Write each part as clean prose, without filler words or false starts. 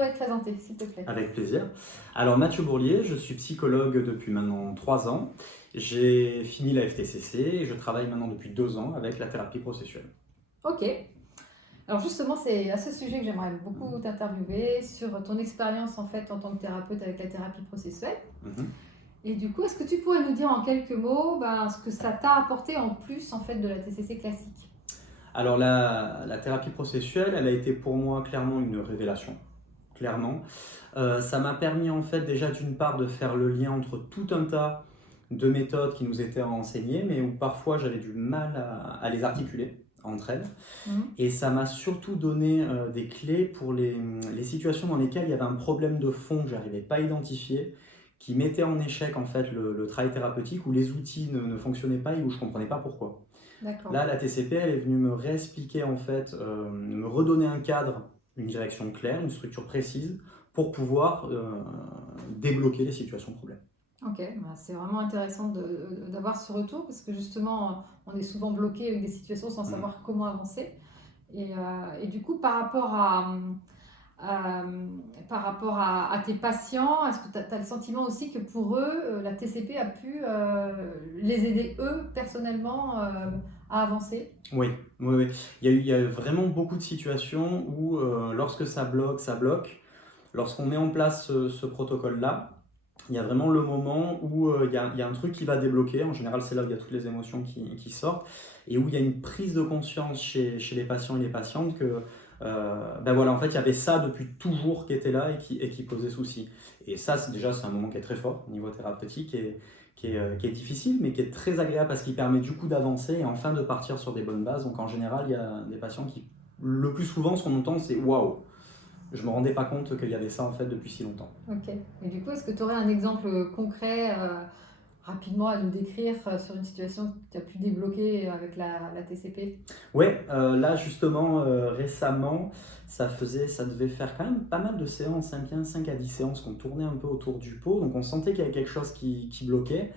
pourrais te présenter, s'il te plaît? Avec plaisir. Alors Mathieu Bourlier, je suis psychologue depuis maintenant 3 ans. J'ai fini la FTCC et je travaille maintenant depuis 2 ans avec la thérapie processuelle. Ok. Alors justement, c'est à ce sujet que j'aimerais beaucoup t'interviewer sur ton expérience en fait en tant que thérapeute avec la thérapie processuelle. Mhm. Et du coup, est-ce que tu pourrais nous dire en quelques mots ce que ça t'a apporté en plus en fait de la TCC classique? Alors la thérapie processuelle, elle a été pour moi clairement une révélation. Clairement. Ça m'a permis en fait déjà d'une part de faire le lien entre tout un tas de méthodes qui nous étaient enseignées, mais où parfois j'avais du mal à les articuler entre elles. Mhm. Et ça m'a surtout donné des clés pour les situations dans lesquelles il y avait un problème de fond que je n'arrivais pas à identifier, qui mettait en échec en fait le travail thérapeutique, où les outils ne fonctionnaient pas et où je ne comprenais pas pourquoi. D'accord. Là, la TCP, elle est venue me réexpliquer en fait, me redonner un cadre, une direction claire, une structure précise pour pouvoir débloquer les situations problèmes. Ok, c'est vraiment intéressant d'avoir ce retour parce que justement, on est souvent bloqué avec des situations sans savoir comment avancer. Et du coup, par rapport à tes patients, est-ce que tu as le sentiment aussi que pour eux, la TCP a pu les aider eux personnellement à avancer? Oui, oui, oui. Il y a eu vraiment beaucoup de situations où lorsque ça bloque, ça bloque. Lorsqu'on met en place ce protocole-là, il y a vraiment le moment où il y a un truc qui va débloquer. En général, c'est là où il y a toutes les émotions qui sortent et où il y a une prise de conscience chez les patients et les patientes que ben voilà, en fait, il y avait ça depuis toujours qui était là et qui posait souci. Et ça, c'est un moment qui est très fort au niveau thérapeutique et qui est difficile, mais qui est très agréable parce qu'il permet du coup d'avancer et enfin de partir sur des bonnes bases. Donc en général, il y a des patients qui, le plus souvent, ce qu'on entend, c'est waouh, je me rendais pas compte qu'il y avait ça en fait depuis si longtemps. Ok. Et du coup, est-ce que tu aurais un exemple concret rapidement à nous décrire sur une situation que tu as pu débloquer avec la TCP? Ouais, là justement, récemment, ça devait faire quand même pas mal de séances, hein, bien 5 à 10 séances qu'on tournait un peu autour du pot, donc on sentait qu'il y avait quelque chose qui bloquait.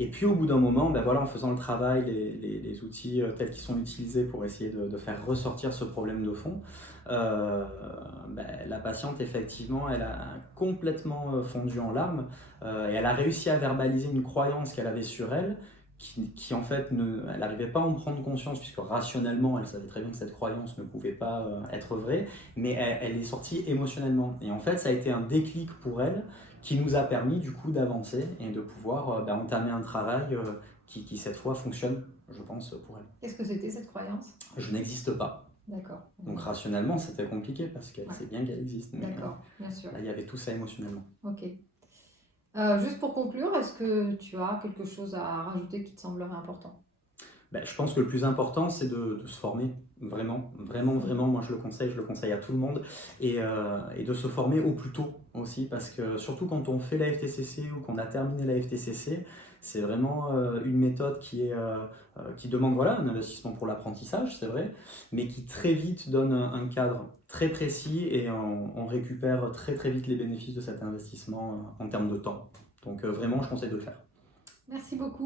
Et puis au bout d'un moment, ben voilà, en faisant le travail, les outils tels qu'ils sont utilisés pour essayer de faire ressortir ce problème de fond, euh, ben, la patiente, effectivement, elle a complètement fondu en larmes et elle a réussi à verbaliser une croyance qu'elle avait sur elle, qui en fait, elle n'arrivait pas à en prendre conscience, puisque rationnellement, elle savait très bien que cette croyance ne pouvait pas être vraie, mais elle est sortie émotionnellement. Et en fait, ça a été un déclic pour elle qui nous a permis du coup d'avancer et de pouvoir entamer un travail qui cette fois fonctionne, je pense, pour elle. Qu'est-ce que c'était cette croyance? Je n'existe pas. D'accord. Donc rationnellement, c'était compliqué parce qu'elle sait bien qu'elle existe. Mais D'accord, bien sûr. là, il y avait tout ça émotionnellement. Ok. Juste pour conclure, est-ce que tu as quelque chose à rajouter qui te semblerait important? Ben, je pense que le plus important, c'est de se former, vraiment, vraiment, vraiment. Moi, je le conseille à tout le monde, et de se former au plus tôt aussi, parce que surtout quand on fait la FTCC ou qu'on a terminé la FTCC, c'est vraiment une méthode qui demande voilà, un investissement pour l'apprentissage, c'est vrai, mais qui très vite donne un cadre très précis et on récupère très très vite les bénéfices de cet investissement en termes de temps. Donc vraiment, je conseille de le faire. Merci beaucoup.